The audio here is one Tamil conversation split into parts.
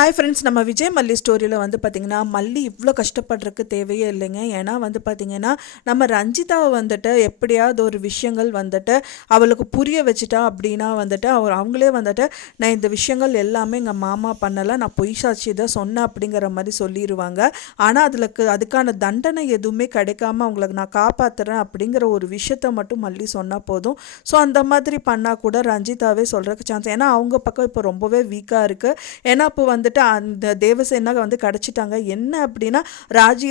ஹாய் ஃப்ரெண்ட்ஸ், நம்ம விஜய் மல்லி ஸ்டோரியில் வந்து பார்த்திங்கன்னா மல்லி இவ்வளோ கஷ்டப்படுறதுக்கு தேவையே இல்லைங்க. ஏன்னா வந்து பார்த்திங்கன்னா நம்ம ரஞ்சிதாவை வந்துட்டு எப்படியாவது ஒரு விஷயங்கள் வந்துட்டு அவளுக்கு புரிய வச்சுட்டா அப்படின்னா வந்துட்டு அவங்களே வந்துட்டு நான் இந்த விஷயங்கள் எல்லாமே எங்கள் மாமா பண்ணலை, நான் பொய் சாட்சி தான் சொன்னேன் அப்படிங்கிற மாதிரி சொல்லிடுவாங்க. ஆனால் அதுக்கான தண்டனை எதுவுமே கிடைக்காம அவங்களுக்கு நான் காப்பாற்றுறேன் அப்படிங்கிற ஒரு விஷயத்த மட்டும் மல்லி சொன்னால் போதும். ஸோ அந்த மாதிரி பண்ணால் கூட ரஞ்சிதாவே சொல்கிறதுக்கு சான்ஸ், ஏன்னா அவங்க பக்கம் இப்போ ரொம்பவே வீக்காக இருக்குது. ஏன்னா இப்போ வந்துட்டு அந்த தேவசேனா வந்து கிடச்சிட்டாங்க. என்ன அப்படின்னா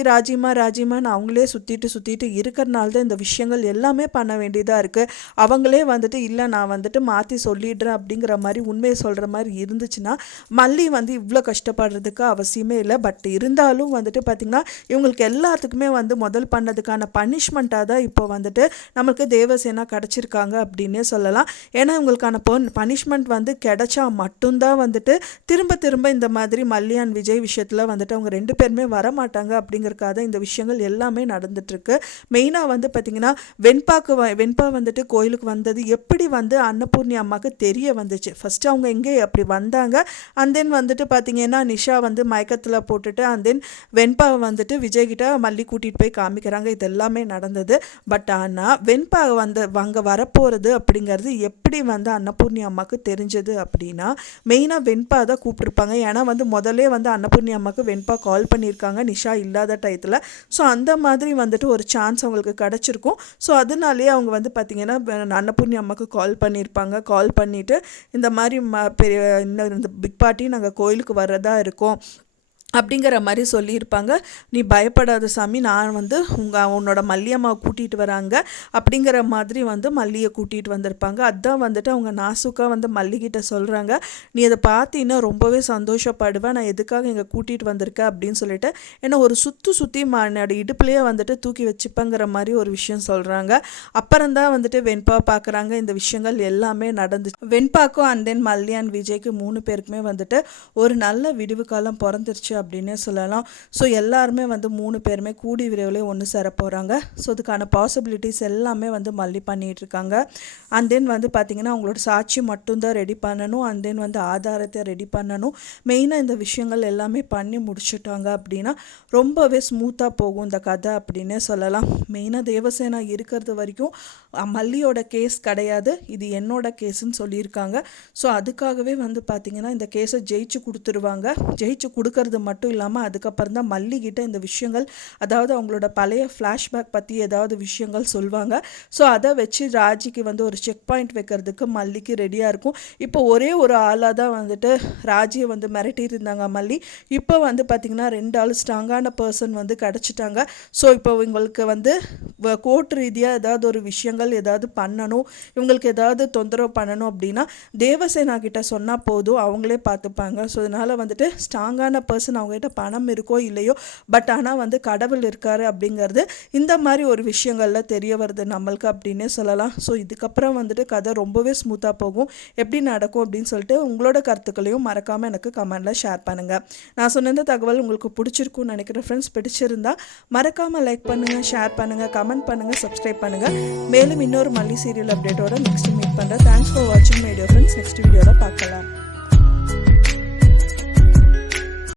ராஜிமான்னு அவங்களே சுற்றிட்டு இருக்கிறனால தான் இந்த விஷயங்கள் எல்லாமே பண்ண வேண்டியதாக இருக்குது. அவங்களே வந்துட்டு இல்லை நான் வந்துட்டு மாற்றி சொல்லிடுறேன் அப்படிங்கிற மாதிரி உண்மையை சொல்கிற மாதிரி இருந்துச்சுன்னா மல்லி வந்து இவ்வளோ கஷ்டப்படுறதுக்கு அவசியமே இல்லை. பட் இருந்தாலும் வந்துட்டு பார்த்திங்கன்னா இவங்களுக்கு எல்லாத்துக்குமே வந்து முதல் பண்ணதுக்கான பனிஷ்மெண்ட்டாக தான் இப்போ வந்துட்டு நம்மளுக்கு தேவசேனா கிடச்சிருக்காங்க அப்படின்னே சொல்லலாம். ஏன்னா இவங்களுக்கான பனிஷ்மெண்ட் வந்து கிடைச்சா மட்டும்தான் வந்துட்டு திரும்ப இந்த மாதிரி மல்லி அண்ட் விஜய் விஷயத்தில் வந்துட்டு அவங்க ரெண்டு பேருமே வரமாட்டாங்க அப்படிங்கிறக்காக இந்த விஷயங்கள் எல்லாமே நடந்துட்டுருக்கு. மெயினாக வந்து பார்த்திங்கன்னா வெண்பா வந்துட்டு கோயிலுக்கு வந்தது எப்படி வந்து அன்னபூர்ணி அம்மாவுக்கு தெரிய வந்துச்சு. ஃபஸ்ட்டு அவங்க எங்கே அப்படி வந்தாங்க, அண்ட் தென் வந்துட்டு பார்த்திங்கன்னா நிஷா வந்து மயக்கத்தில் போட்டுட்டு அண்ட் தென் வெண்பாவை வந்துட்டு விஜய்கிட்ட மல்லி கூட்டிகிட்டு போய் காமிக்கிறாங்க. இது எல்லாமே நடந்தது. பட் ஆனால் வெண்பா வந்து அங்கே வரப்போகிறது அப்படிங்கிறது எப்படி வந்து அன்னபூர்ணி அம்மாவுக்கு தெரிஞ்சது அப்படின்னா மெயினாக வெண்பா தான் கூப்பிட்டுருப்பாங்க. ஏன்னா வந்து முதல்ல வந்து அன்னபூர்ணி அம்மாவுக்கு வெண்பா கால் பண்ணியிருக்காங்க நிஷா இல்லாத டயத்தில். ஸோ அந்த மாதிரி வந்துட்டு ஒரு சான்ஸ் அவங்களுக்கு கிடச்சிருக்கும். ஸோ அதனாலேயே அவங்க வந்து பார்த்திங்கன்னா அன்னபூர்ணி அம்மாவுக்கு கால் பண்ணியிருப்பாங்க. கால் பண்ணிவிட்டு இந்த மாதிரி பெரிய இந்த பிக் பார்ட்டி நாங்கள் கோயிலுக்கு வர்றதா இருக்கோம் அப்படிங்கிற மாதிரி சொல்லியிருப்பாங்க. நீ பயப்படாத சாமி, நான் வந்து உன்னோட மல்லியம்மாவை கூட்டிகிட்டு வராங்க அப்படிங்கிற மாதிரி வந்து மல்லியை கூட்டிகிட்டு வந்திருப்பாங்க. அதுதான் வந்துட்டு அவங்க நாசுக்காக வந்து மல்லிகிட்ட சொல்கிறாங்க, நீ அதை பார்த்தீங்கன்னா ரொம்பவே சந்தோஷப்படுவேன், நான் எதுக்காக இங்கே கூட்டிகிட்டு வந்திருக்கேன் அப்படின்னு சொல்லிட்டு ஏன்னா ஒரு சுற்றி என்னோட இடுப்புலேயே வந்துட்டு தூக்கி வச்சுப்பேங்கிற மாதிரி ஒரு விஷயம் சொல்கிறாங்க. அப்புறம்தான் வந்துட்டு வெண்பா பார்க்குறாங்க. இந்த விஷயங்கள் எல்லாமே நடந்துச்சு. வெண்பாக்கும் அண்ட் தென் மல்லி அண்ட் விஜய்க்கு 3 பேருக்குமே வந்துட்டு ஒரு நல்ல விடிவு காலம் பிறந்துருச்சு அப்படின்னே சொல்லலாம். ஸோ எல்லாருமே வந்து 3 பேருமே கூடி விரைவில் ஒன்று சேர போகிறாங்க. ஸோ அதுக்கான பாசிபிலிட்டிஸ் எல்லாமே வந்து மல்லி பண்ணிகிட்டு இருக்காங்க. அண்ட் தென் வந்து பார்த்திங்கன்னா அவங்களோட சாட்சி மட்டும்தான் ரெடி பண்ணணும், அண்ட் தென் வந்து ஆதாரத்தை ரெடி பண்ணணும். மெயினாக இந்த விஷயங்கள் எல்லாமே பண்ணி முடிச்சுட்டாங்க அப்படின்னா ரொம்பவே ஸ்மூத்தாக போகும் இந்த கதை அப்படின்னே சொல்லலாம். மெயினாக தேவசேனா இருக்கிறது வரைக்கும் மல்லியோட கேஸ் கிடையாது, இது என்னோட கேஸுன்னு சொல்லியிருக்காங்க. ஸோ அதுக்காகவே வந்து பார்த்திங்கன்னா இந்த கேஸை ஜெயிச்சு கொடுத்துருவாங்க. ஜெயிச்சு கொடுக்கறது மட்டும் இல்லாமல் அதுக்கப்புறம் தான் மல்லிகிட்ட இந்த விஷயங்கள், அதாவது அவங்களோட பழைய ஃப்ளாஷ்பேக் பற்றி ஏதாவது விஷயங்கள் சொல்லுவாங்க. ஸோ அதை வச்சு ராஜிக்கு வந்து ஒரு செக் பாயிண்ட் வைக்கிறதுக்கு மல்லிக்கு ரெடியாக இருக்கும். இப்போ ஒரே ஒரு ஆளாக தான் வந்துட்டு ராஜியை வந்து மிரட்டிட்டு இருந்தாங்க மல்லி. இப்போ வந்து பார்த்திங்கன்னா 2 ஆள் ஸ்ட்ராங்கான பர்சன் வந்து கிடச்சிட்டாங்க. ஸோ இப்போ இவங்களுக்கு வந்து கோர்ட் ரீதியாக ஏதாவது ஒரு விஷயங்கள் ஏதாவது பண்ணணும், இவங்களுக்கு ஏதாவது தொந்தரவு பண்ணணும் அப்படின்னா தேவசேனா கிட்ட சொன்னால் போதும், அவங்களே பார்த்துப்பாங்க. ஸோ அதனால் வந்துட்டு ஸ்ட்ராங்கான பர்சன் அவங்ககிட்ட பணம் இருக்கோ இல்லையோ, பட் ஆனால் வந்து கடவுள் இருக்காரு அப்படிங்கிறது இந்த மாதிரி ஒரு விஷயங்கள்ல தெரிய வருது நம்மளுக்கு அப்படின்னே சொல்லலாம். ஸோ இதுக்கப்புறம் வந்துட்டு கதை ரொம்பவே ஸ்மூத்தாக போகும். எப்படி நடக்கும் அப்படின்னு சொல்லிட்டு உங்களோட கருத்துக்களையும் மறக்காமல் எனக்கு கமெண்டில் ஷேர் பண்ணுங்கள். நான் சொன்ன இந்த தகவல் உங்களுக்கு பிடிச்சிருக்கும்னு நினைக்கிறேன் ஃப்ரெண்ட்ஸ். பிடிச்சிருந்தா மறக்காமல் லைக் பண்ணுங்கள், ஷேர் பண்ணுங்கள், கமெண்ட் பண்ணுங்கள், சப்ஸ்கிரைப் பண்ணுங்கள். மேலும் இன்னொரு மல்லி சீரியல் அப்டேட்டோட நெக்ஸ்ட் மீட் பண்ணுறேன். தேங்க்ஸ் ஃபார் வாட்சிங் மை டியர் ஃப்ரெண்ட்ஸ். நெக்ஸ்ட் வீடியோவில் பார்க்கலாம்.